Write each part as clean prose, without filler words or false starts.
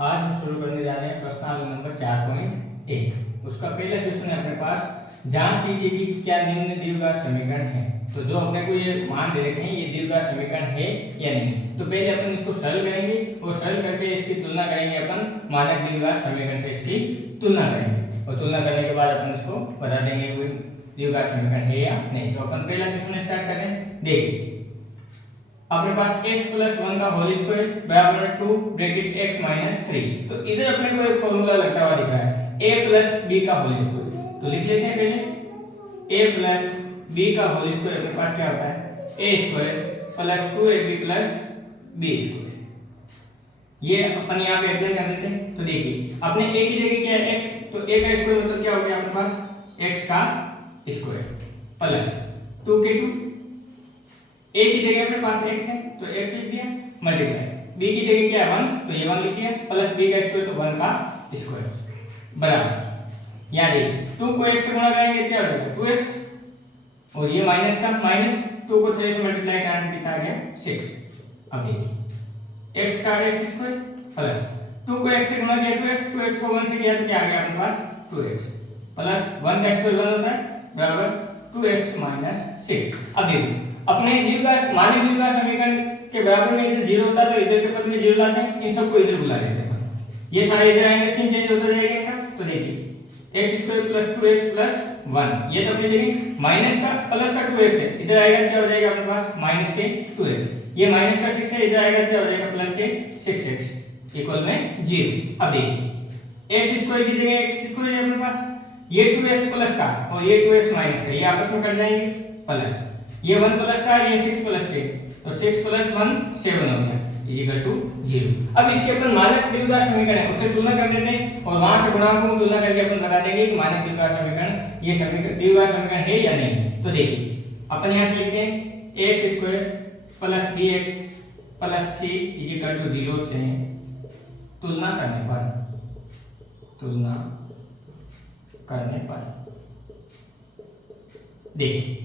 आज हम शुरू करने जा रहे हैं प्रश्नावली नंबर 4.1। उसका पहला क्वेश्चन है अपने पास, जांच कीजिए कि क्या निम्न द्विघात समीकरण है। तो जो अपने को ये मान दे रखे हैं ये द्विघात समीकरण है या नहीं। तो पहले अपन इसको सरल करेंगे और सरल करके इसकी तुलना करेंगे अपन मानक द्विघात समीकरण से इसकी तुलना करेंगे और तुलना करने के बाद अपन इसको बता देंगे कोई द्विघात समीकरण है या नहीं। तो अपन पहला क्वेश्चन स्टार्ट करें। देखिए अपने पास x + 1 का होल स्क्वायर बराबर 2 ब्रैकेट x - 3। तो इधर अपने को एक फार्मूला लगता हुआ दिख रहा है a + b का होल स्क्वायर। तो लिख लेते हैं पहले a + b का होल स्क्वायर अपने पास क्या होता है a² + 2ab + b²। ये अपन यहां पे अप्लाई कर देते हैं। तो देखिए अपने a की जगह क्या है x, तो a का स्क्वायर मतलब क्या हो गया अपने पास x का स्क्वायर प्लस 2 के 2। a की जगह अपने पास x है तो x लिख दिया मल्टीप्लाई b की जगह क्या है 1 तो ये 1 लिख दिया प्लस b का स्क्वायर तो 1 का स्क्वायर बराबर यहां देखिए 2 को x से गुणा करेंगे क्या हो जाएगा 2x और ये माइनस का माइनस 2 को 3 से मल्टीप्लाई करने कितना आ गया 6। अब देखिए x का x स्क्वायर प्लस 2 को x से गुणा किया 2x 2x को 1 से किया तो क्या आ गया अपने पास 2x प्लस 1 का स्क्वायर 1 होता है बराबर 2x - 6। अब देखो अपने द्विघात मानक द्विघात समीकरण के बराबर में इधर 0 होता है तो इधर के पद में 0 लाते हैं, इन सबको इधर बुला लेते हैं। ये सारे इधर आएंगे चिन्ह चेंज होता जाएगा इनका। तो देखिए x² + 2x + 1 ये तो अपनी जगह माइनस का प्लस का 2x है, इधर आएगा क्या हो जाएगा अपने पास माइनस के 2x। ये माइनस का 6 है, इधर आएगा क्या हो जाएगा प्लस के 6x इक्वल में 0। अब देखिए x² की जगह x² है अपने पास, ये 2x प्लस का और ये 2x माइनस का ये आपस में कट जाएंगे प्लस ये 1 प्लस का ये 6 प्लस के तो 6 + 1 7 हो गया = 0। अब इसके अपन मानक द्विघात समीकरण है उससे तुलना कर देते हैं और वहां से गुणांक को तुलना करके अपन बता देंगे कि मानक द्विघात समीकरण ये समीकरण द्विघात समीकरण है या नहीं। तो देखिए अपन यहां से लिखते हैं x² + bx + c = 0 से तुलना करने पर देखिए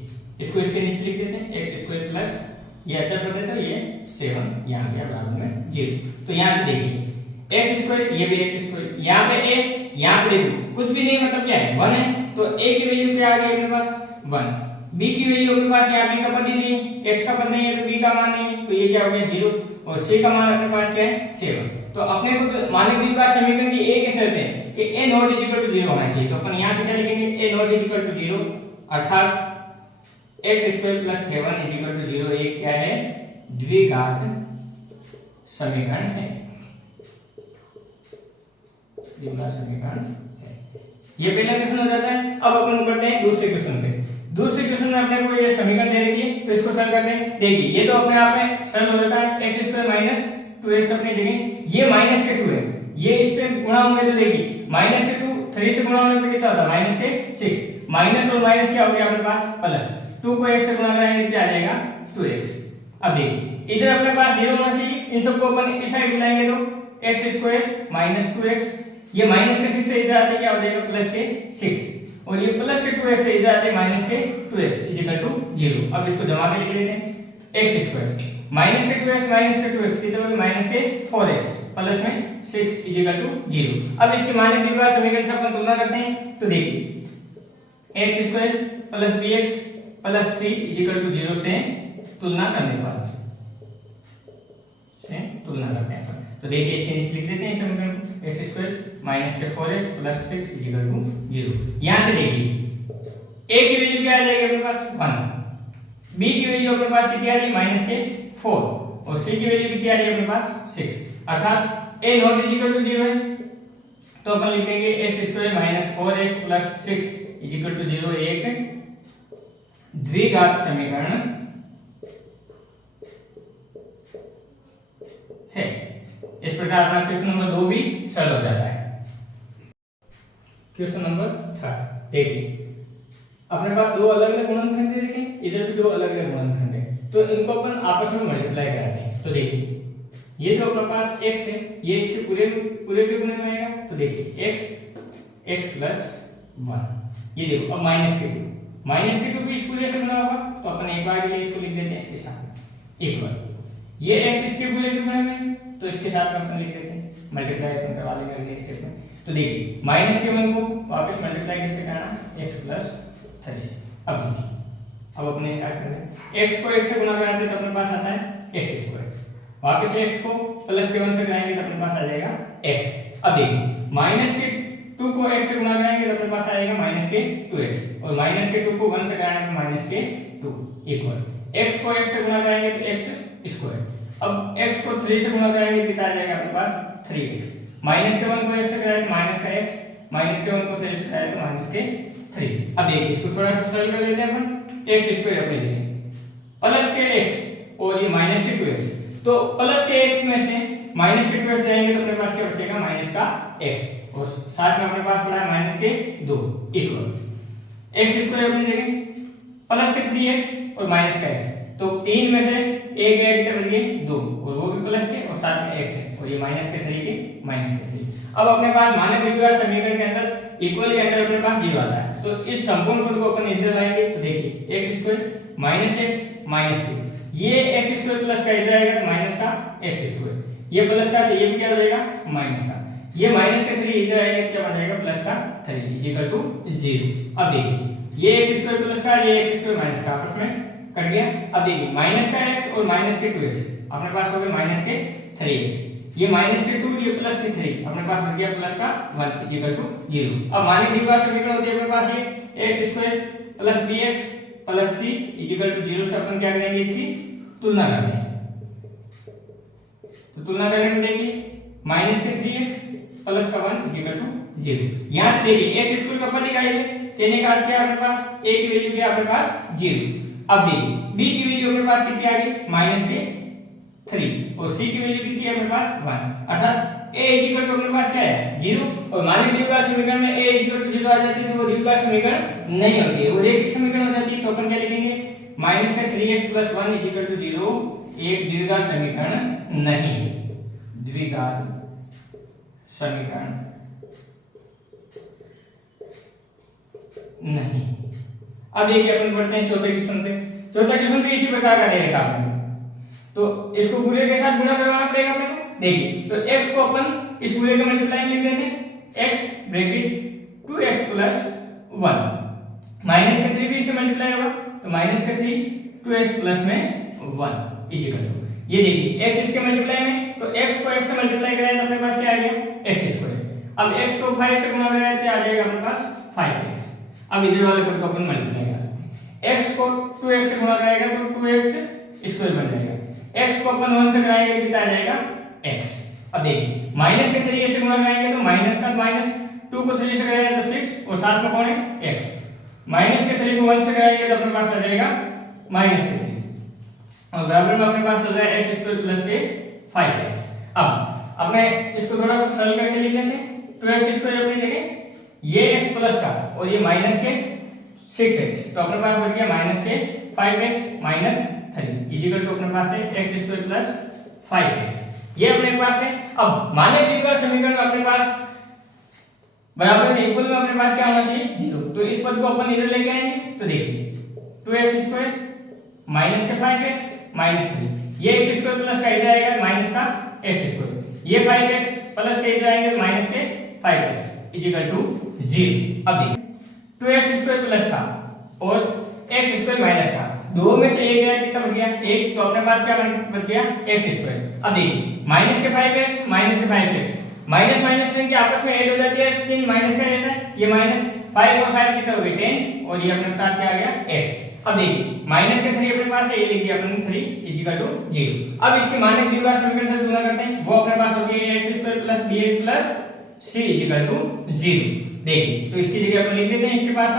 इसको इसके नीचे लिख देते हैं x² + ये अच्छा कर देते हैं ये 7 यहां गया बराबर में 0। तो यहां से देखिए x² ये भी x² यहां पे a यहां पे देखो कुछ भी नहीं मतलब क्या है 1 है तो a की वैल्यू क्या आ गई अपने पास 1, b की वैल्यू अपने पास यहां b का पद ही नहीं है, x का पद नहीं है तो b का मान नहीं है तो ये क्या हो गया 0 और c का मान अपने पास क्या है 7। तो अपने को मानक द्विघात समीकरण की एक ही शर्त है कि a ≠ 0 होना चाहिए। तो अपन यहां से क्या लिखेंगे a ≠ 0 अर्थात x² + 7 = 0 एक क्या है द्विघात समीकरण है, द्विघात समीकरण है। ये पहला क्वेश्चन हो जाता है। अब अपन करते हैं दूसरे क्वेश्चन पे। दूसरे क्वेश्चन में अपने को ये समीकरण दे रखी है तो इसको सरल करते हैं। देखिए ये तो अपने आप में सरल हो जाता है x² - 2x अपनी जगह ये माइनस के 2 है ये इससे गुणा होंगे तो देखिए माइनस के 2 3 से गुणा होने पे कितना होता है माइनस के 6 माइनस और माइनस क्या हो गया अपने पास प्लस 2 को 1 से गुणा करेंगे क्या आ जाएगा 2x। अब देखिए इधर अपने पास 0 होना चाहिए, इन सबको अपन इस साइड बुलाएंगे तो x² - 2x ये माइनस के 6 से इधर आते क्या हो जाएगा प्लस के 6 और ये प्लस के 2x से इधर आते माइनस के 2x = 0। अब इसको जमा के लिख लेते हैं x² माइनस के 2x कितना होगा माइनस के 4x प्लस में 6 = 0। अब इसके मानक द्विघात समीकरण से अपन तुलना करते हैं। तो देखिए x² + bx + c = 0 से तुलना करने पर तुलना करते हैं। तो देखिए इसके नीचे लिख देते हैं समीकरण x² - के 4x + 6 = 0। यहां से देखिए a की वैल्यू क्या आ जाएगी अपने पास 1, b की वैल्यू अपने पास कितनी आ रही है -4 और c की वैल्यू कितनी आ रही है अपने पास 6 अर्थात a ≠ 0 है। तो अपन लिखेंगे x² - 4x + 6 = 0 एक द्विघात समीकरण है। इस प्रकार अपना क्वेश्चन नंबर 2 भी सरल हो जाता है। क्वेश्चन नंबर 3 देखिए अपने पास दो अलग अलग गुणनखंड दे रखे हैं, इधर भी दो अलग अलग गुणनखंड है तो इनको अपन आपस में मल्टीप्लाई कराते हैं। तो देखिए ये जो अपने पास x है ये इसके पूरे के गुणे में आएगा। तो देखिए x + 1 ये देखो अब माइनस के 2 भी इस पूरे से गुणा होगा तो अपन एक बार के लिए इसको लिख देते हैं इसके साथ इक्वल ये x इसके पूरे के गुणे में तो इसके साथ में अपन लिख देते हैं मल्टीप्लाई जाएंगे अगले स्टेप में। तो देखिए -k1 को वापस मल्टीप्लाई किससे करना, x प्लस 3 से। अब देखिए अब अपने स्टार्ट करते हैं। x को x से गुणा कराते तो अपने पास आता है x स्क्वायर, वापस से x को प्लस के 1 से कराएंगे तो अपने पास आ जाएगा x। अब देखिए -k2 को x से गुणा कराएंगे तो अपने पास आएगा -k2x, और -k2 को 1 से कराएंगे तो -k2 इक्वल x को x से गुणा कराएंगे तो x स्क्वायर। अब x को 3 से गुणा कराएंगे तो कितना आ जाएगा अपने पास 3x। -k1 को x से कराएंगे तो -का x, -k1 को 3 से कराएंगे तो -k3। अब देखिए इसको थोड़ा सा सरल कर लेते हैं अपन। x स्क्वायर अपनी जगह प्लस के x और ये -k2x, तो प्लस के x में से -k2x जाएंगे तो अपने पास क्या बचेगा, माइनस का x, और साथ में अपने पास पड़ा है -k2 इक्वल x स्क्वायर अपनी जगह प्लस के 3x और माइनस का x, तो 3 में से एक गया कितना बच गए 2, और वो भी प्लस के और साथ में x है, और ये -3 के -3। अब अपने पास मानक द्विघात समीकरण के अंदर इक्वल के अंदर अपने पास 0 आता है, तो इस संपूर्ण पद को अपन इधर लाएंगे तो देखिए x स्क्वायर -x -2, ये x स्क्वायर प्लस का इधर आएगा तो माइनस का x स्क्वायर, ये प्लस का तो ये भी क्या हो जाएगा माइनस का, ये -3 इधर आएगा क्या बन जाएगा प्लस का 3 इक्वल टू 0। अब देखिए ये x स्क्वायर प्लस का, ये x स्क्वायर माइनस का आपस में कट गया। अब देखिए माइनस का x और -2x अपने पास हो गया -3x, ये -2 ये +3 अपने पास बच गया प्लस का 1 इक्वल टू 0। अब मानक द्विघात समीकरण होती है अपने पास ये x square plus bx plus c equal to 0 से अपन क्या करेंगे, इसकी तुलना करते हैं। तो तुलना करने में देखिए -3x प्लस का 1 इक्वल टू 0। यहां से देखिए x स्क्वायर का पद निकालिए, कहने का अर्थ क्या अपने पास a की वैल्यू क्या अपने पास 0। अब देखिए b की वैल्यू अपने पास कितनी आ गई -3, और c की वैल्यू कितनी है अपने पास 1, अर्थात a इक्वल टू अपने पास क्या है 0। और मानक द्विघात समीकरण में a इक्वल टू 0 आ जाती है तो वो द्विघात समीकरण नहीं होती है, वो रैखिक समीकरण हो जाती है। तो अपन क्या लिखेंगे -3x + 1 इक्वल टू 0 एक द्विघात समीकरण नहीं है, द्विघात समीकरण नहीं। अब देखिए अपन पढ़ते हैं चौथे क्वेश्चन पे। चौथा क्वेश्चन भी इसी प्रकार का दे रखा है, तो इसको पूरे के साथ गुणा करवाना पड़ेगा अपने को। देखिए तो x को अपन इस पूरे के मल्टीप्लाई लिख देते हैं, x ब्रैकेट 2x + 1 -3 भी इससे मल्टीप्लाई होगा तो -3 2x + में 1 इक्वल टू, ये देखिए x इसके मल्टीप्लाई में, तो x को x से मल्टीप्लाई करें तो अपने पास क्या आ गया x स्क्वायर। अब x को 5 से गुणा करें तो आ जाएगा अपने पास 5x। अब इधर वाले पद को अपन मल्टीप्लाई कर सकते हैं, x को 2x से गुणा करेगा तो 2x स्क्वायर बन जाएगा, x को अपन 1 से कराएंगे तो कितना आ जाएगा x। अब देखिए माइनस के तरीके से गुणा कराएंगे तो माइनस का माइनस 2 को 3 से कराएंगे तो 6 और साथ में कौन है x, माइनस के 3 को 1 से कराएंगे तो अपने पास आ जाएगा -3, और बराबर में अपने पास चल रहा है x स्क्वायर प्लस के 5x। अब अपने इसको थोड़ा सा सरल करके लिख लेते हैं, 2x स्क्वायर अपनी जगह ये x प्लस का और ये माइनस के 6x, तो अपने पास बच गया माइनस के 5x -3 इक्वल टू अपने पास है x स्क्वायर प्लस 5x, ये अपने पास है। अब मानक द्विघात समीकरण में अपने पास बराबर में इक्वल में अपने पास क्या होना चाहिए 0, तो इस पद को अपन इधर लेके आएंगे तो देखिए 2x स्क्वायर माइनस के 5x -3, ये x स्क्वायर प्लस का इधर आएगा माइनस का x स्क्वायर, ये 5x प्लस के इधर आएंगे माइनस के 5x इक्वल टू 0। अब देखिए 2x स्क्वायर प्लस का और x स्क्वायर माइनस का, दो में से एक गया कितना बच गया एक, तो अपने पास क्या बच गया x स्क्वायर। अब देखिए माइनस के 5x माइनस के 5x, माइनस माइनस से के आपस में ऐड हो जाती है, चेंज माइनस का रहता है, ये -5 और 5 कितना हो गया 10, और ये अपने साथ क्या आ गया x। अब देखिए माइनस के 3 अपने पास है, ये लिख दिया अपने 3 इक्वल टू 0। अब इसके मानक द्विघात समीकरण से तुलना करते हैं, वो अपने पास होती है x square plus bx plus c equal to 0। देखिए तो इसकी जगह अपन लिख देते हैं इसके पास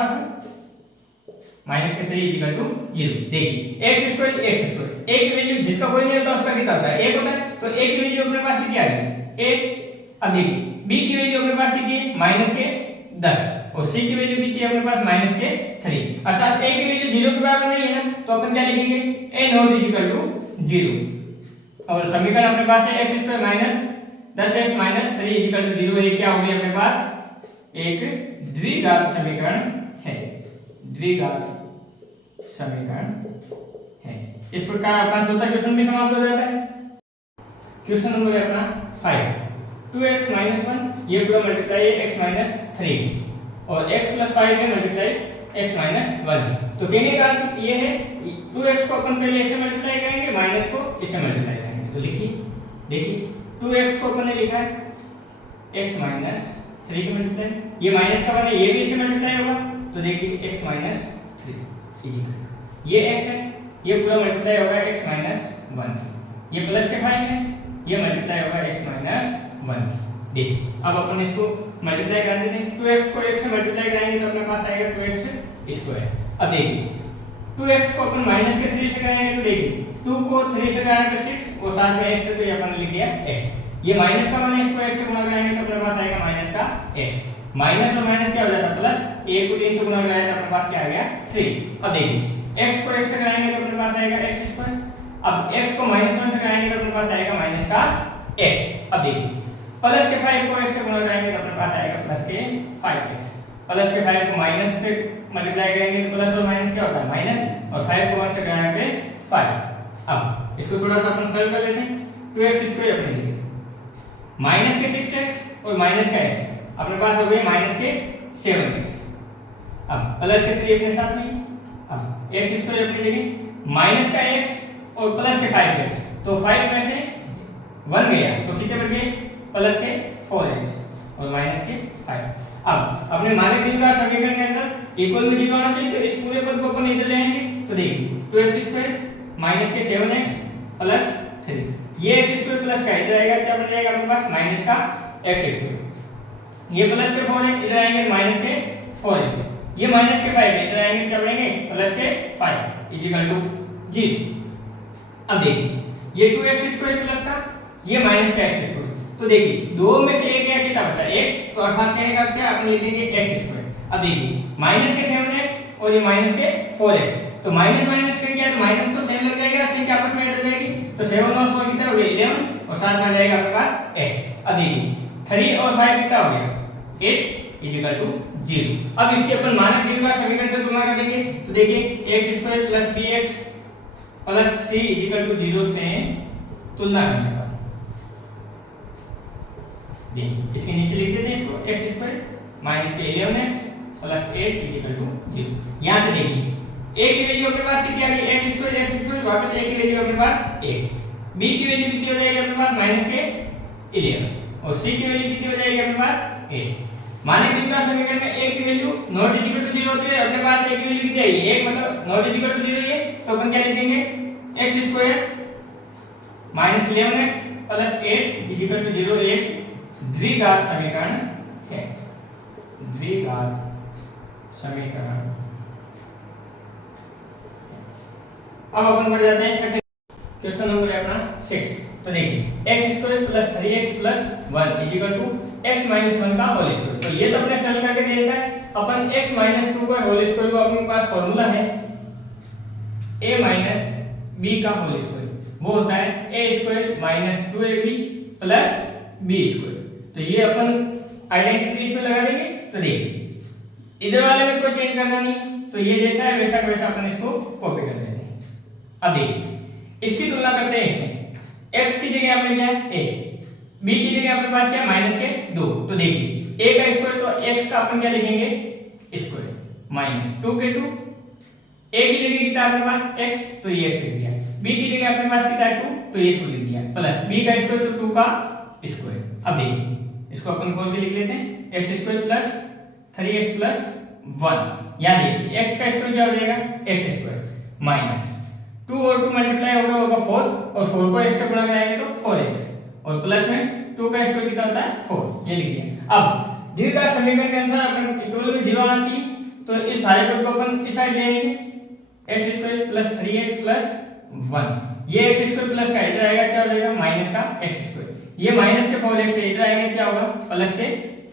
-3 इक्वल टू 0। देखिए x स्क्वायर a की वैल्यू जिसका कोई नहीं होता उसका कितना होता है 1 होता है, तो a की वैल्यू अपने पास कितनी आ गई 1। अब देखिए b की वैल्यू अपने पास कितनी है -10, और c की वैल्यू कितनी है अपने पास -3, अर्थात a की वैल्यू 0 के बराबर नहीं है ना, तो अपन क्या लिखेंगे a नॉट इक्वल टू 0, और समीकरण अपने पास है x square -10x -3 equal to 0। ये क्या हो गया अपने पास एक द्विघात समीकरण है, द्विघात समीकरण है। इस प्रकार अपना चौथा क्वेश्चन भी समाप्त हो जाता है। क्वेश्चन नंबर है अपना 5, 2x माइनस 1 ये पूरा मल्टीप्लाई है x माइनस 3 और x प्लस 5 है मल्टीप्लाई x माइनस 1। तो कहने का अर्थ ये है 2x को अपन पहले ऐसे मल्टीप्लाई करेंगे, माइनस को इसे मल्टीप्लाई करेंगे। तो लिखिए, देखिए 2x को अपन ने लिखा है x माइनस 3 के मल्टीप्लाई, ये माइनस का वन है, ये भी इससे मल्टीप्लाई होगा। तो देखिए x माइनस 3 इजी, ये x है, ये पूरा मल्टीप्लाई होगा x माइनस 1, ये प्लस के 5 है, ये मल्टीप्लाई होगा x माइनस 1। देखिए अब अपन इसको मल्टीप्लाई कर देते हैं, 2x को 1 से मल्टीप्लाई कराएंगे तो अपने पास आएगा 2x स्क्वायर। अब देखिए 2x को अपन माइनस के 3 से कराएंगे तो देखिए 2 को 3 से कराने पे 6 और साथ में x है तो ये अपन ने लिख दिया x। ये माइनस का वन है, इसको x से गुणा कराएंगे तो अपने पास आएगा माइनस का x। माइनस और माइनस क्या हो जाता है प्लस, 1 को 3 से गुणा कराएंगे तो अपने पास क्या आ गया 3। अब देखिए x को 1 से कराएंगे तो अपने पास आएगा x स्क्वायर। अब x को माइनस 1 से कराएंगे तो अपने पास आएगा माइनस का x। अब देखिए प्लस के 5 को x से गुणा कराएंगे तो अपने पास आएगा प्लस के 5x। प्लस के 5 को माइनस से मल्टीप्लाई करेंगे तो प्लस और माइनस क्या होता है माइनस, और 5 को 1 से कराएंगे 5। अब इसको थोड़ा सा अपन सॉल्व कर लेते हैं। 2x स्क्वायर अपने लिए माइनस के 6x और माइनस का x अपने पास हो गए माइनस के 7x। अब प्लस के 3 अपने साथ में, अब x स्क्वायर अपनी जगह माइनस का x और प्लस के 5x, तो 5 में से 1 गया तो कितने बच गए प्लस के 4x और माइनस के 5। अब अपने मानक द्विघात समीकरण के अंदर इक्वलिटी होना चाहिए, तो इस पूरे पद को अपन इधर ले आएंगे तो देखिए 2x स्क्वायर माइनस के 7x प्लस 3, ये x स्क्वायर प्लस का इधर आएगा क्या बन जाएगा अपने पास माइनस का x स्क्वायर, ये प्लस के 4 है इधर आएंगे माइनस के 4x, ये माइनस के 5 है इधर आएंगे क्या बनेंगे प्लस के 5 इक्वल टू 0। अब देखिए ये 2x स्क्वायर प्लस का ये माइनस का x स्क्वायर, तो देखिए दो में से एक कितना बचा एक, तो अर्थात कहने का क्या अपन लिख देंगे x स्क्वायर। अब देखिए माइनस के 7x और ये माइनस के 4x, तो माइनस माइनस का क्या है माइनस तो सेम लग जाएगा, सेम के आपस में ऐड हो जाएगी, तो 7 और 4 कितना हो गया 11 और साथ में आ जाएगा आपके पास x। अब देखिए 3 और 5 कितना हो गया 8 इक्वल टू 0। अब इसके अपन मानक द्विघात समीकरण से तुलना कर देंगे तो देखिए x square plus bx plus c equal to 0 से तुलना करने पर देखिए इसके नीचे लिख देते हैं इसको x स्क्वायर माइनस के 11x प्लस 8 इक्वल टू 0। यहां से देखिए a की वैल्यू अपने पास कितनी आ गई x स्क्वायर वापस a की वैल्यू अपने पास 1, b की वैल्यू कितनी हो जाएगी अपने पास माइनस के 11 और c की वैल्यू कितनी हो जाएगी अपने पास 8। मानक द्विघात समीकरण में a की वैल्यू नॉट इक्वल टू 0 होती है, अपने पास a की वैल्यू कितनी आई 1 मतलब नॉट इक्वल टू 0 है, तो अपन क्या लिख देंगे x square minus 11x plus 8 equal to 0 एक द्विघात समीकरण है। द्विघात समीकरण। अब अपन बढ़ जाते हैं छठे क्वेश्चन नंबर है अपना 6। तो देखिए x square plus 3x plus 1 equal to x minus 1 का होल स्क्वायर, तो ये तो अपने सॉल्व करके दे देता है। अपन x माइनस 2 का होल स्क्वायर को अपने पास फॉर्मूला है a माइनस b का होल स्क्वायर, वो होता है a square minus 2ab plus b square. तो ये अपन आइडेंटिटी इसमें लगा देंगे, तो देखिए इधर वाले में कोई चेंज करना नहीं, तो ये जैसा है वैसा वैसा अपन इसको कॉपी कर देते हैं। अब देखिए इसकी तुलना करते हैं इससे, x की जगह आपने क्या है a, b की जगह अपने पास क्या है माइनस के 2, तो देखिए a का स्क्वायर तो x का अपन क्या लिखेंगे स्क्वायर माइनस 2 के 2, a की जगह कितना अपने पास x तो ये x लिख दिया, b की जगह अपने पास कितना है 2 तो ये 2 लिख दिया, प्लस b का स्क्वायर तो 2 का स्क्वायर। अब देखिए इसको अपन खोल के लिख लेते हैं x square plus 3x plus 1, या देखिए x का स्क्वायर क्या हो जाएगा x स्क्वायर माइनस 2 और 2 मल्टीप्लाई होगा 4 और 4 को x से गुणा कराएंगे तो 4x और प्लस में 2 का स्क्वायर कितना होता है 4, ये लिख दिया। अब द्विघात समीकरण के अनुसार अपन इक्वल में 0 आना चाहिए, तो इस सारे पद को अपन इस साइड ले आएंगे x square plus 3x plus 1, ये x स्क्वायर प्लस का इधर आएगा क्या हो जाएगा माइनस का x स्क्वायर, ये माइनस के 4x इधर आएंगे क्या होगा प्लस के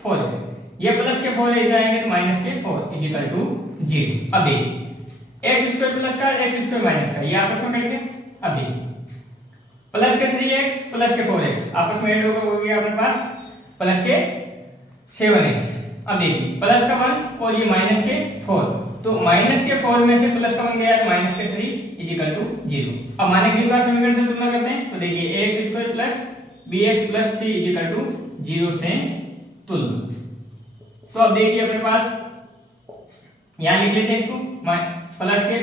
4x, ये प्लस के 4 इधर आएंगे तो माइनस के 4 इक्वल टू 0। अब देखिए x स्क्वायर प्लस का x स्क्वायर माइनस का ये आपस में कट गए। अब देखिए प्लस के 3x प्लस के 4x आपस में ऐड हो गया अपने पास प्लस के 7x। अब देखिए प्लस का 1 और ये माइनस के 4, तो माइनस के 4 में से प्लस का 1 गया तो माइनस के 3 इक्वल टू 0। अब मानक द्विघात समीकरण से तुलना करते हैं, तो देखिए ax square plus bx plus c equal to 0 से तुल्य। तो अब देखिए अपने पास यहां लिख लेते हैं इसको प्लस के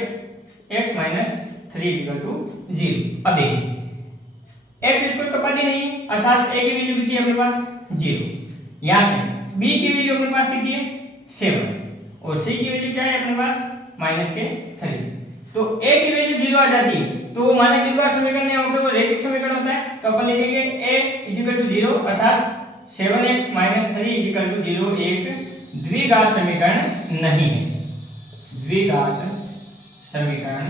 x माइनस 3 इक्वल टू 0। अब देखिए x स्क्वायर का पद ही नहीं, अर्थात a की वैल्यू कितनी है अपने पास 0। यहां से b की वैल्यू अपने पास कितनी है 7 और c की वैल्यू क्या है अपने पास माइनस के 3। तो a की वैल्यू 0 आ जाती है तो माने द्विघात समीकरण नहीं होगा, वो रैखिक समीकरण होता है। तो अपन लिखेंगे a 0 अर्थात 7x - 3 0 एक द्विघात समीकरण नहीं है, द्विघात समीकरण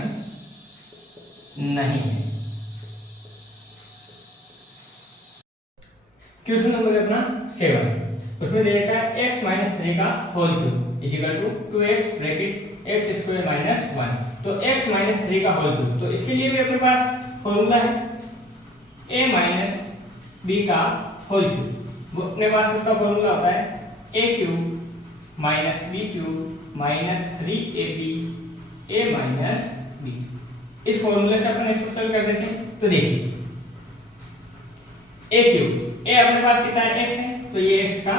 नहीं है। क्वेश्चन नंबर अपना 7, उसमें दे रखा है x - 3 का whole cube 2x bracket x square minus 1। तो x - 3 का होल क्यूब, तो इसके लिए भी अपने पास फॉर्मूला है a माइनस b का होल क्यूब। वो अपने पास उसका फॉर्मूला होता है a cube minus b cube minus 3ab a minus b। इस फॉर्मूले से अपन इसको सॉल्व कर देते हैं। तो देखिए a क्यूब, a अपने पास कितना है x है, तो ये x का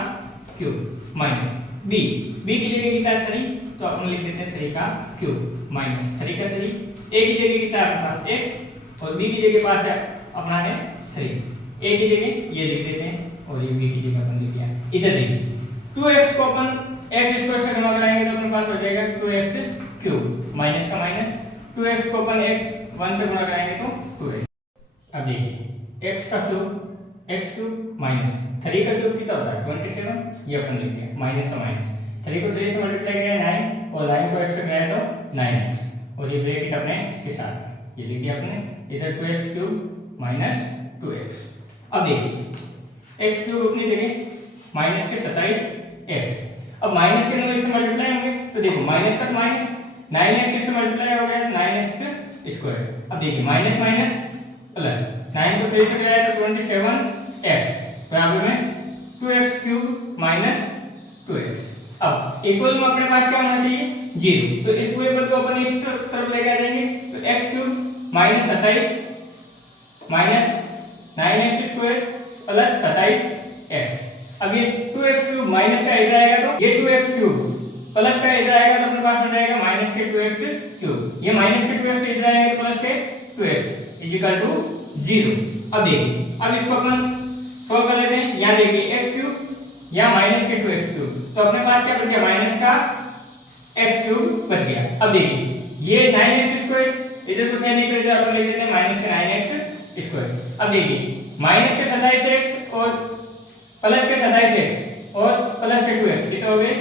क्यूब माइनस b की जगह कितना है 3, तो अपन लिख देते हैं 3 का क्यूब माइनस 3 का 3। a की जगह कितना है अपने पास x और b की जगह पास है अपना है 3। a की जगह ये लिख देते हैं और ये b की जगह अपन लिख दिया। इधर देखिए 2x को अपन x स्क्वायर से गुणा कराएंगे तो अपने पास हो जाएगा 2x क्यूब माइनस का माइनस 2x को अपन 1 से गुणा कराएंगे तो 2x। अब देखिए x का क्यूब x क्यूब माइनस 3 का क्यूब कितना होता है 27, ये अपन लिख दिया माइनस का माइनस 3 को 3 से मल्टीप्लाई किया 9 और 9 को x से कराया तो 9x और ये ब्रैकेट अपने इसके साथ ये लिख दिया अपने। इधर 2x क्यूब माइनस 2x। अब देखिए x क्यूब अपनी जगह माइनस के 27x। अब माइनस के 9 इससे मल्टीप्लाई होंगे तो देखो माइनस का माइनस 9x इससे मल्टीप्लाई हो गया 9x स्क्वायर। अब देखिए माइनस माइनस प्लस 9 को 3 से कराया तो 27x बराबर में 2x क्यूब माइनस 2x। अब इक्वल में अपने पास क्या होना चाहिए 0, तो इस पूरे पद को अपन इस तरफ लेके आ जाएंगे तो x cube minus 27 minus 9x square plus 27x। अब ये 2x क्यूब माइनस का इधर आएगा तो ये 2x क्यूब प्लस का इधर आएगा तो अपने पास हो जाएगा माइनस के 2x क्यूब। ये माइनस के 2x इधर आएगा तो प्लस के 2x इक्वल टू 0। अब देखिए अब इसको अपन सॉल्व कर लेते हैं। यहां देखिए x क्यूब या माइनस के 2x क्यूब, तो अपने पास क्या बच गया माइनस का x क्यूब बच गया। अब देखिए ये 9x स्क्वायर इधर कुछ है नहीं तो इधर अपन लिख देते हैं माइनस के 9x स्क्वायर। अब देखिए माइनस के 27x और प्लस के 27x और प्लस के 2x कितने हो गए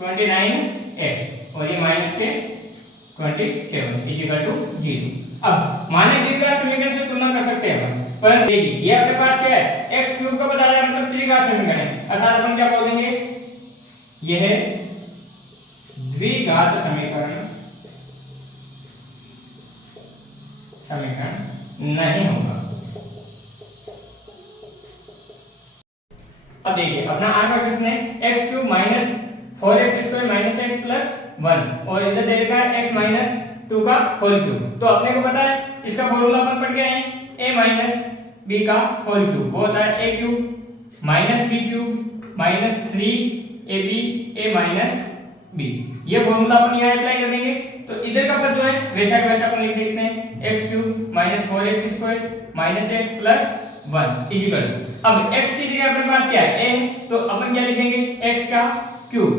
29x और ये माइनस के 27 इक्वल टू 0। अब माने द्विघात समीकरण से तुलना कर सकते हैं परंतु देखिए ये अपने पास क्या है x क्यूब का बता रहा है मतलब द्विघात समीकरण है, अर्थात अपन क्या बोलेंगे यह द्विघात समीकरण नहीं होगा। अब देखिए अपना आगे का क्वेश्चन है x cube minus 4x square minus x plus 1 और इधर दे रखा है x माइनस 2 का होल क्यूब। तो अपने को पता है इसका फॉर्मूला अपन पढ़ गए हैं a माइनस b का होल क्यूब, वो होता है a cube minus b cube minus 3ab a minus b। ये फॉर्मूला अपन यहाँ अप्लाई कर देंगे तो इधर का पद जो है वैसा का वैसा अपन लिख देते हैं x cube minus 4x square minus x plus 1 equal. अब x की जगह अपने पास क्या है a, तो अपन क्या लिखेंगे x का क्यूब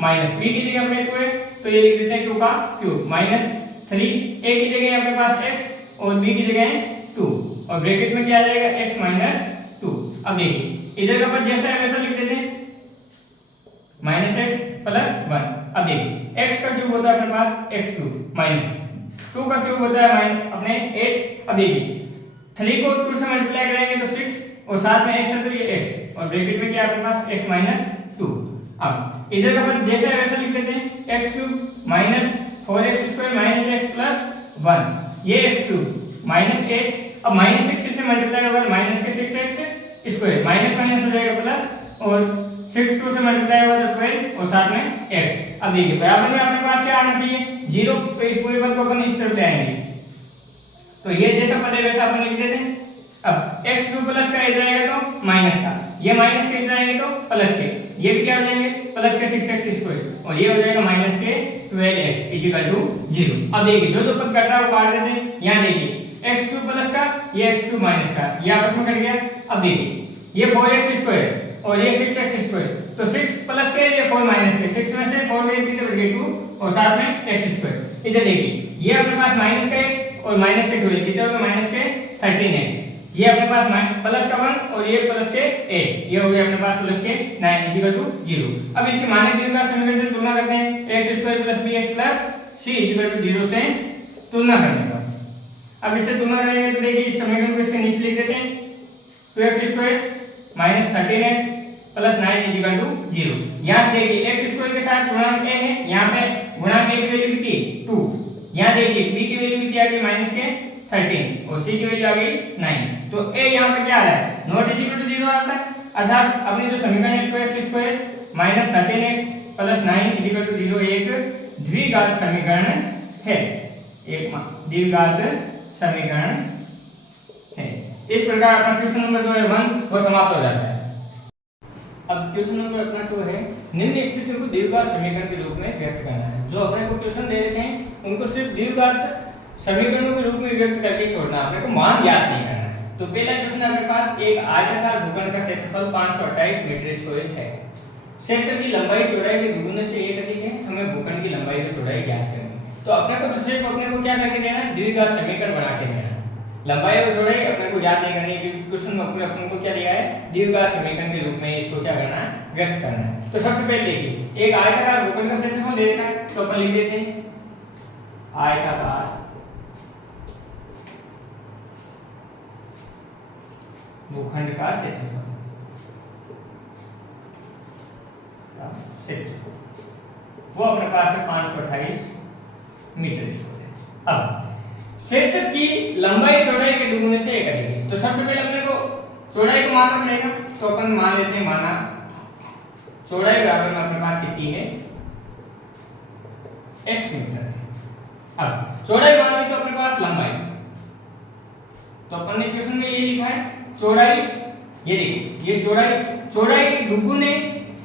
माइनस b की जगह अपने 2 है तो ये लिख देते हैं 2 का क्यूब माइनस 3 a की जगह अपने पास x और b की जगह 2 और ब्रैकेट में क्या आ जाएगा x माइनस 2। अब देखिए इधर का पद जैसा है वैसा लिख देते हैं माइनस x प्लस 1। अब देखिए x का क्यूब होता है अपने पास x क्यूब माइनस 2 का क्यूब होता है अपने 8। अब देखिए 3 को 2 से मल्टीप्लाई करेंगे तो 6 और साथ में x है तो ये x और ब्रैकेट में क्या है अपने पास x माइनस 2। अब इधर का पद जैसा है वैसा लिख देते हैं x cube minus 4x square minus x plus 1 ये x क्यूब माइनस 8। अब माइनस 6 से मल्टीप्लाई होगा माइनस के 6x स्क्वायर माइनस माइनस हो जाएगा प्लस और 6 2 से मल्टीप्लाई होगा तो 12 और साथ में x। अब देखिए बराबर में अपने पास क्या आना चाहिए 0, तो इस पूरे पद को अपन इस तरफ ले आएंगे तो ये जैसा पद है वैसा अपन लिख देते हैं। अब x क्यूब प्लस का इधर आएगा तो माइनस का ये माइनस के जाएंगे तो प्लस के, ये भी क्या हो जाएंगे प्लस के 6x² और ये हो जाएगा माइनस के 12x इक्वल टू 0। अब देखिए जो पद कट रहा है वो काट देते हैं। यहाँ देखिए x³ प्लस का ये x³ माइनस का ये आपस में कट गया। अब देखिए ये 4x² और ये 6x², तो 6 प्लस के ये 4 माइनस के, 6 में से 4 गए कितने बच गए 2 और साथ में x²। इधर देखिए ये अपने पास माइनस का x और माइनस के 2 कितने हो गए माइनस के 13x, ये अपने पास प्लस का 1 और ये प्लस के 8, ये हो गया अपने पास प्लस के 9 इक्वल टू 0। अब इसके माने द्विघात समीकरण से तुलना करते हैं, x² + bx + c equal to 0 से तुलना करने का। अब इससे तुलना करेंगे तो देखिए इस समीकरण को इसके नीचे लिख देते हैं, 2x² - 13x + 9 इक्वल टू 0। यहां से देखिए x² के साथ गुणांक a है, यहां पे गुणांक a की वैल्यू कितनी 2, यहां देखिए b की वैल्यू कितनी आ गई माइनस के 13 और c की वैल्यू आ गई 9, तो a यहां पे क्या आ रहा है नॉट इक्वल टू 0 आता है। अर्थात अपनी जो समीकरण है 2x² - 13x + 9 इक्वल टू 0 एक द्विघात समीकरण है, एक द्विघात समीकरण है। इस प्रकार अपना क्वेश्चन नंबर जो है 1 वो समाप्त हो जाता है। अब क्वेश्चन नंबर अपना 2 है, निम्न स्थिति को द्विघात समीकरण के रूप में व्यक्त करना है। जो अपने को क्वेश्चन दे रखे हैं उनको सिर्फ द्विघात समीकरणों के रूप में व्यक्त करके छोड़ना, अपने को मान ज्ञात नहीं करना है। तो पहला क्वेश्चन है अपने पास, एक आयताकार भूखंड का क्षेत्रफल 528 मीटर स्क्वायर है, क्षेत्र की लंबाई चौड़ाई के दुगुने से 1 अधिक है, हमें भूखंड की लंबाई व चौड़ाई ज्ञात करनी है। तो अपने को तो सिर्फ अपने को क्या करके देना है द्विघात समीकरण बना के देना है, लंबाई और चौड़ाई अपने को ज्ञात नहीं करनी है क्योंकि क्वेश्चन में अपने को क्या दिया है द्विघात समीकरण के रूप में इसको क्या करना है व्यक्त करना है। तो सबसे पहले देखिए एक आयताकार भूखंड का क्षेत्रफल दे रखा है, तो अपन लिख देते हैं आयताकार भूखंड का क्षेत्रफल, वो अपने पास है 528 मीटर स्क्वायर। अब क्षेत्र की लंबाई चौड़ाई के दुगुने से 1 अधिक है, तो सबसे पहले अपने को चौड़ाई को मानना पड़ेगा, तो अपन मान लेते हैं माना चौड़ाई बराबर में अपने पास कितनी है x मीटर है। अब चौड़ाई मान ली तो अपने पास लंबाई, तो अपन ने क्वेश्चन में ये लिखा है चौड़ाई, ये देखिए ये चौड़ाई के दुगुने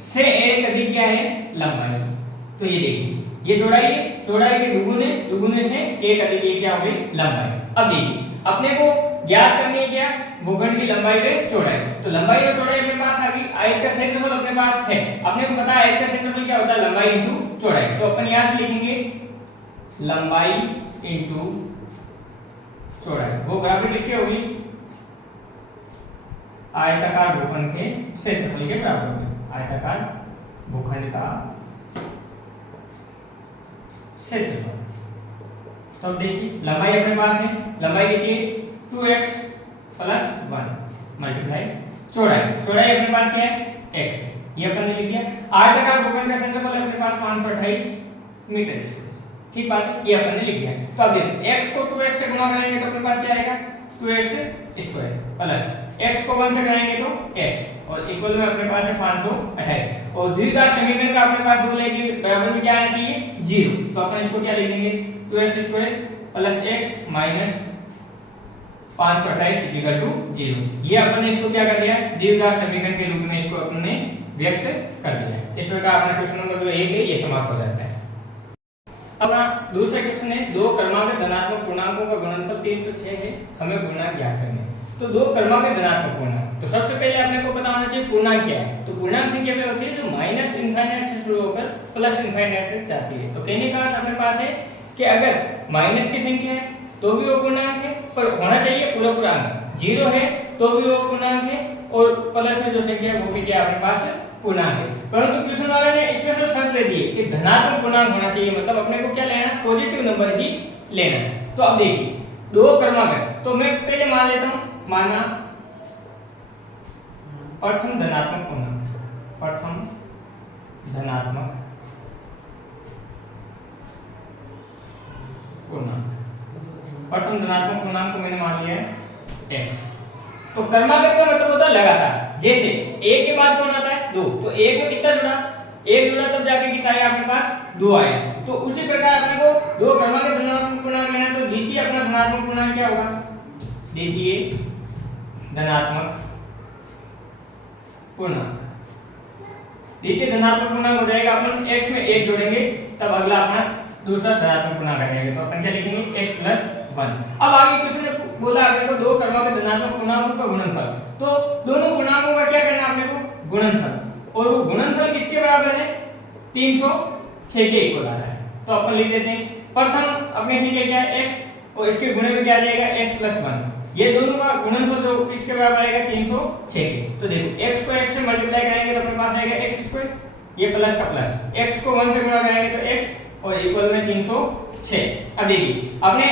से 1 अधिक क्या है लंबाई, तो ये देखिए ये चौड़ाई के दुगुने से 1 अधिक ये क्या हो गई लंबाई। अब देखिए अपने को ज्ञात करनी है क्या भूखंड की लंबाई व चौड़ाई, तो लंबाई और चौड़ाई अपने पास आ गई, आयत का क्षेत्रफल अपने पास है, अपने को पता है आयत का क्षेत्रफल क्या होता है लंबाई इंटू चौड़ाई, तो अपन यहां से लिखेंगे लंबाई इंटू चौड़ाई, वो बराबर किसके होगी आयताकार भूखंड के क्षेत्रफल के बराबर होगी, आयताकार भूखंड का क्षेत्रफल। तो अब देखिए लंबाई अपने पास है, लंबाई कितनी है 2x + 1 मल्टीप्लाई चौड़ाई अपने पास क्या है x है, ये अपन ने लिख दिया। आयताकार भूखंड का क्षेत्रफल अपने पास 528 मीटर स्क्वायर, ठीक बात है, ये अपन ने लिख दिया। तो अब देखो x को 2x से गुणा करेंगे तो अपने पास क्या आएगा 2x² प्लस x को 1 से कराएंगे तो x और इक्वल में अपने पास है 528 और द्विघात समीकरण का अपने पास रूल है कि बराबर में क्या आना चाहिए 0, तो अपन इसको क्या लिख देंगे 2x² + x - 528 = 0। ये अपन ने इसको क्या कर दिया द्विघात समीकरण के रूप में इसको अपन ने व्यक्त कर दिया। इस प्रकार अपना क्वेश्चन नंबर जो 1 है ये समाप्त हो जाता है। अब दूसरा क्वेश्चन है, दो क्रमागत धनात्मक पूर्णांकों का गुणनफल 306 है, हमें पूर्णांक ज्ञात करने हैं। तो दो क्रमागत धनात्मक पूर्णांक, तो सबसे पहले अपने को पता होना चाहिए पूर्णांक क्या है, तो पूर्णांक संख्या वे होती है जो -∞ से शुरू होकर +∞ तक जाती है। तो कहने का अर्थ अपने पास है कि अगर माइनस की संख्या है तो भी वो पूर्णांक है, पर होना चाहिए पूरा पूर्णांक, 0 है तो भी वो पूर्णांक है और प्लस में जो संख्या है वो भी क्या अपने पास पूर्णांक है। परंतु क्वेश्चन वाले ने स्पेशल शर्त दे दी है कि धनात्मक पूर्णांक होना चाहिए, मतलब अपने को क्या लेना है पॉजिटिव नंबर ही लेना है। तो अब देखिए दो क्रमागत, तो मैं पहले मान लेता हूं, माना प्रथम धनात्मक पूर्णांक, प्रथम धनात्मक पूर्णांक को मैंने मान लिया है x। तो क्रमागत का मतलब होता है लगातार, जैसे 1 के बाद कौन आता है 2, तो 1 में कितना जुड़ा 1 जुड़ा तब जाके कितना आया अपने पास 2 आया। तो उसी प्रकार अपने को दो क्रमागत धनात्मक पूर्णांक लेना है, तो द्वितीय अपना धनात्मक पूर्णांक क्या होगा, द्वितीय धनात्मक पूर्णांक। द्वितीय धनात्मक पूर्णांक हो जाएगा, अपन x में 1 जोड़ेंगे तब अगला अपना दूसरा धनात्मक पूर्णांक आ जाएगा, तो अपन क्या लिखेंगे x + 1। अब आगे क्वेश्चन ने बोला अपने को दो क्रमांक धनात्मक पूर्णांकों का गुणनफल, तो दोनों पूर्णांकों का क्या करना है अपने को, गुणनफल, और वो गुणनफल किसके बराबर है, 306 के इक्वल आ रहा है। तो अपन लिख देते हैं प्रथम अपने संख्या क्या है x, और इसके गुणे में क्या आ जाएगा x + 1। ये दोनों का गुणनफल जो किसके बराबर आएगा, 306 के। तो देखो x को x से मल्टीप्लाई करेंगे तो अपने पास आएगा x², ये प्लस का प्लस, x को 1 से गुणा करेंगे तो x और इक्वल में 306। अब देखिए आपने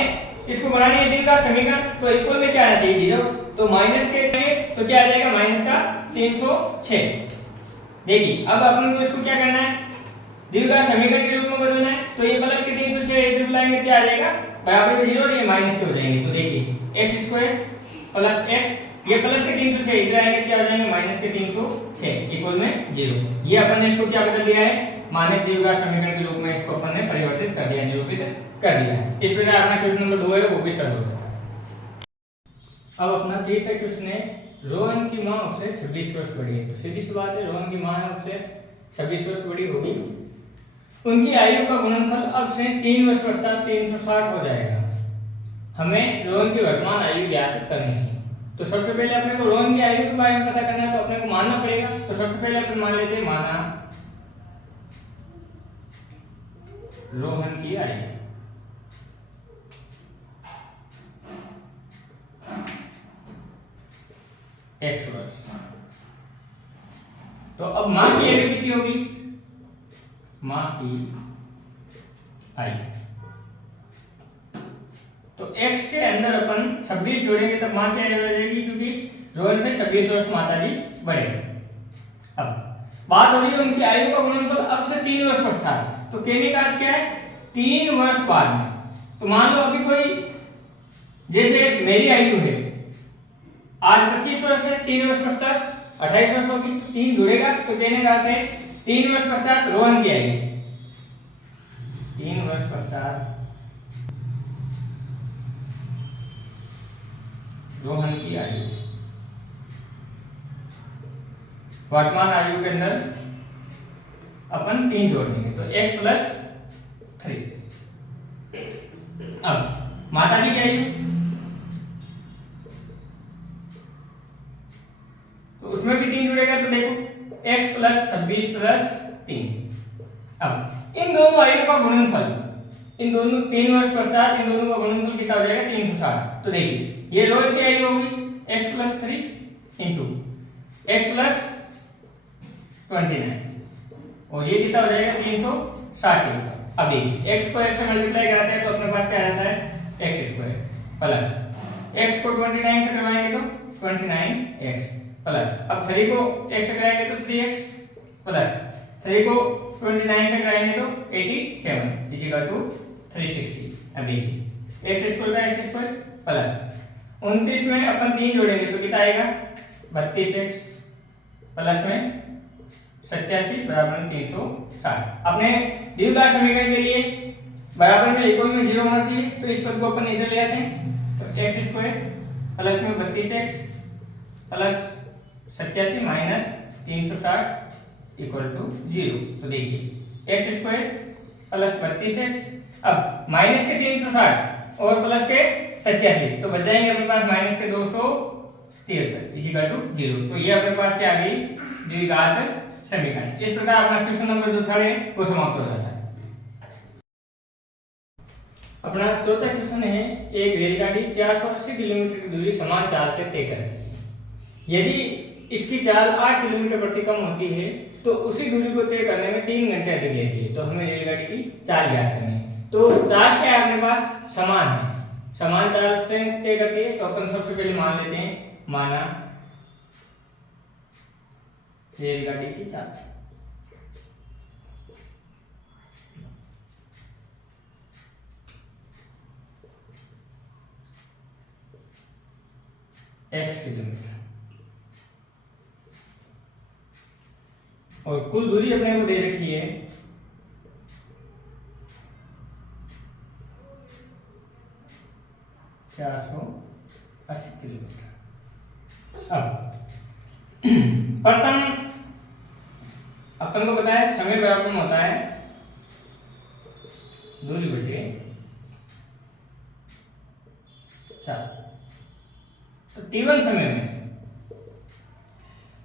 इसको बनाने है द्विघात समीकरण, तो इक्वल में क्या आना चाहिए 0, तो माइनस के तो क्या आ जाएगा माइनस का 306। देखिए अब अपन को इसको क्या करना है, द्विघात समीकरण के रूप में बदलना है, तो ये प्लस के 306 इधर लाएंगे क्या आ जाएगा बराबर में 0 और ये माइनस के हो जाएंगे। तो देखिए x² प्लस x, ये प्लस के 306 इधर आएंगे क्या हो जाएंगे माइनस के 306 इक्वल में 0। ये अपन ने इसको क्या बदल दिया है, मानक द्विघात समीकरण के रूप में इसको अपन ने परिवर्तित कर दिया, निरूपित कर दिया है। इस प्रकार अपना क्वेश्चन नंबर 2 है वो भी सॉल्व हो जाता है। अब अपना तीसरा क्वेश्चन है, रोहन की मां उससे 26 वर्ष बड़ी है। तो सीधी सी बात है, रोहन की मां है उससे 26 वर्ष बड़ी होगी, उनकी आयु का गुणनफल अब से 3 वर्ष पश्चात 360 हो जाएगा। हमें रोहन की वर्तमान आयु ज्ञात करनी है। तो सबसे पहले अपने को रोहन की आयु के बारे में पता करना है, तो अपने को मानना पड़ेगा। तो सबसे पहले अपन मान लेते हैं, माना रोहन की आयु x वर्ष। तो अब मां की आयु कितनी होगी, मां की आयु, तो x के अंदर अपन 26 जोड़ेंगे तब मां की आयु हो जाएगी, क्योंकि रोहन से 26 वर्ष माताजी बड़े। अब बात हो रही है उनकी आयु का गुणनफल अब से 3 वर्ष पश्चात, तो कहने का अर्थ क्या है 3 वर्ष बाद में। तो मान लो अभी कोई, जैसे मेरी आयु है आज 25 वर्ष है, 3 वर्ष पश्चात 28 वर्ष होगी, तो 3 जुड़ेगा, तो कहने का अर्थ है 3 वर्ष पश्चात रोहन की आयु, 3 वर्ष पश्चात रोहन की आयु, वर्तमान आयु के अंदर अपन 3 जोड़ देंगे तो x + 3। अब माताजी की आयु, तो उसमें भी 3 जुड़ेगा, तो देखो x + 26 + 3। अब इन दोनों आयु का गुणनफल, इन दोनों 3 वर्ष पश्चात इन दोनों का गुणनफल कितना हो जाएगा 360। तो देखिए ये रोहन की आयु होगी x + 3 इंटू x + 29, और ये कितना हो जाएगा 360 के ऊपर। अब देखिए x को x से मल्टीप्लाई कराते हैं तो अपने पास क्या आता है x² प्लस x को 29 से करवाएंगे तो 29x प्लस, अब 3 को x से कराएंगे तो 3x प्लस 3 को 29 से कराएंगे तो 87 = 360। अब देखिए x² का x² प्लस 29 में अपन 3 जोड़ेंगे तो कितना आएगा 32x प्लस में 87 बराबर 360। अपने द्विघात समीकरण के लिए बराबर में इक्वल में 0 होना चाहिए, तो इस पद को अपन इधर ले आते हैं, तो x² प्लस में 32x प्लस 87 माइनस 360 = 0। तो देखिए x² प्लस 32x, अब माइनस के 360 और प्लस के 87, तो बच जाएंगे अपने पास माइनस के 273 = 0। तो ये अपने पास क्या आ गई द्विघात समीकरण। इस प्रकार अपना क्वेश्चन नंबर जो 3 है वो समाप्त हो जाता है। अपना चौथा क्वेश्चन है, एक रेलगाड़ी 480 किलोमीटर की दूरी समान चाल से तय करती है। यदि इसकी चाल 8 किलोमीटर प्रति कम होती है तो उसी दूरी को तय करने में 3 घंटे अधिक लेती है। तो हमें रेलगाड़ी की चाल ज्ञात करनी है। तो चाल क्या है अपने पास, समान है, समान चाल से तय करती है। तो अपन सबसे पहले मान लेते हैं, माना रेलगाड़ी की चाल x किलोमीटर, और कुल दूरी अपने को दे रखी है 480 किलोमीटर। अब प्रथम अपन को पता है समय बराबर में होता है दूरी बटे चाल। तो T1 समय में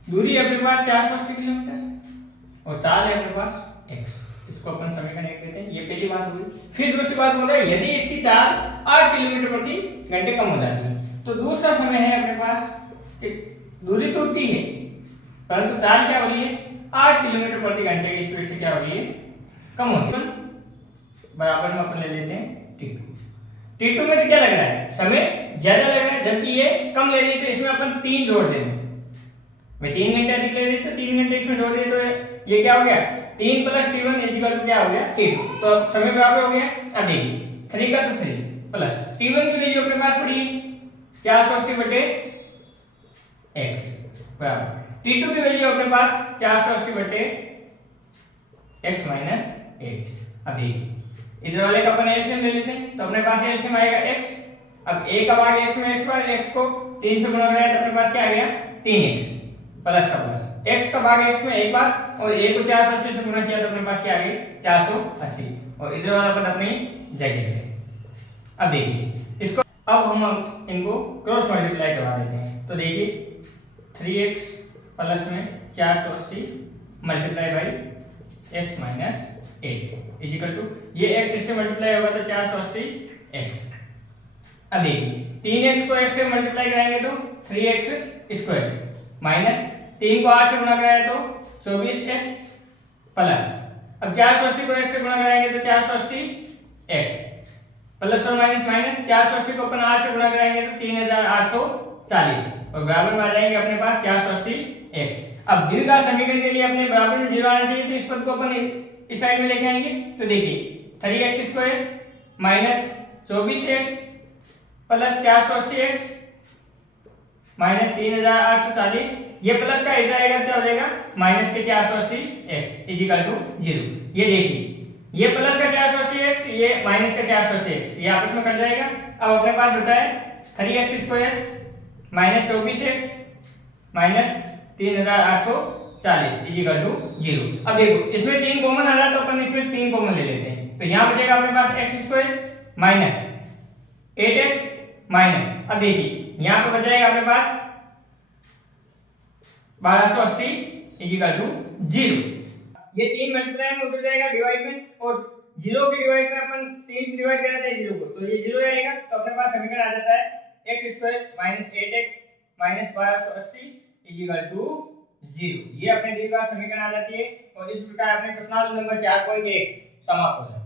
दूरी अपने पास 480 किलोमीटर और चाल है अपने पास x। इसको अपन समीकरण 1 कहते हैं। ये पहली बात हुई। फिर दूसरी बात बोल रहा है यदि इसकी चाल 8 किलोमीटर प्रति घंटे कम हो जाती है तो दूसरा समय है अपने पास कि दूरी तो उतनी है परंतु चाल क्या हो रही है 8 किलोमीटर प्रति घंटे की स्पीड से क्या हो रही है कम होती है। बराबर में अपन ले लेते हैं T2 में तो क्या लग रहा है समय ज्यादा लग रहा है जबकि ये कम ले रही है तो इसमें अपन 3 जोड़ देंगे। मैं 3 घंटे अधिक ले रही तो 3 घंटे इसमें जोड़ दिए तो ये क्या हो गया 3 + T1 इक्वल टू क्या हो गया T2। तो अब समय बराबर हो गया। अब देखिए 3 का तो 3 प्लस T1 की वैल्यू अपने पास पड़ी 480 बटे x बराबर T2 की वैल्यू अपने पास 480 बटे x माइनस 8। अब देखिए इधर वाले का अपन एलसीएम ले लेते हैं तो अपने पास एलसीएम आएगा x। अब a का भाग x में x पर x को 3 से गुणा कराया तो अपने पास क्या आ गया 3x प्लस का प्लस x का भाग x में एक बार और a को 480 से गुणा किया तो अपने पास क्या आ गया 480 और इधर वाला पद अपनी जगह पे। अब देखिए इसको अब हम इनको क्रॉस मल्टीप्लाई करवा देते हैं तो देखिए 3x प्लस में 480 multiply by x minus 8 equal to ये x इससे मल्टीप्लाई होगा तो 480x। अब देखिए 3x को x से मल्टीप्लाई कराएंगे तो 3x स्क्वायर माइनस 3 को 8 से गुणा कराएं तो 24x प्लस अब 480 को x से गुणा कराएंगे तो 480x प्लस और माइनस माइनस 480 को अपन 8 से गुणा कराएंगे तो 3840 और बराबर में आ जाएंगे अपने पास 480x। अब द्विघात समीकरण के लिए अपने बराबर में 0 आना चाहिए तो इस पद को अपन इस साइड में लेके आएंगे तो देखिए 3x square minus 24x plus 480x minus 3840 ये प्लस का इधर आएगा क्या हो जाएगा माइनस के 480x इक्वल टू 0। ये देखिए ये प्लस का 480x ये माइनस का 480x ये आपस में कट जाएगा। अब अपने पास बचा है 3x square minus 24x minus 3840 equal to 0। अब देखो इसमें 3 कॉमन आ रहा है तो अपन इसमें 3 कॉमन ले लेते हैं तो यहाँ बचेगा अपने पास x square minus 8x minus अब देखिए यहाँ पे बच जाएगा अपने पास 1280 इक्वल टू 0। ये 3 मल्टीप्लाई में उतर जाएगा डिवाइड में और 0 के डिवाइड में अपन 3 से डिवाइड कराते हैं 0 को तो ये 0 आएगा तो अपने पास समीकरण आ जाता है x square minus 8x minus 1280 equal to 0। ये अपने द्विघात समीकरण आ जाती है और इस प्रकार अपने प्रश्नावली नंबर 4.1 समाप्त हो जाता है।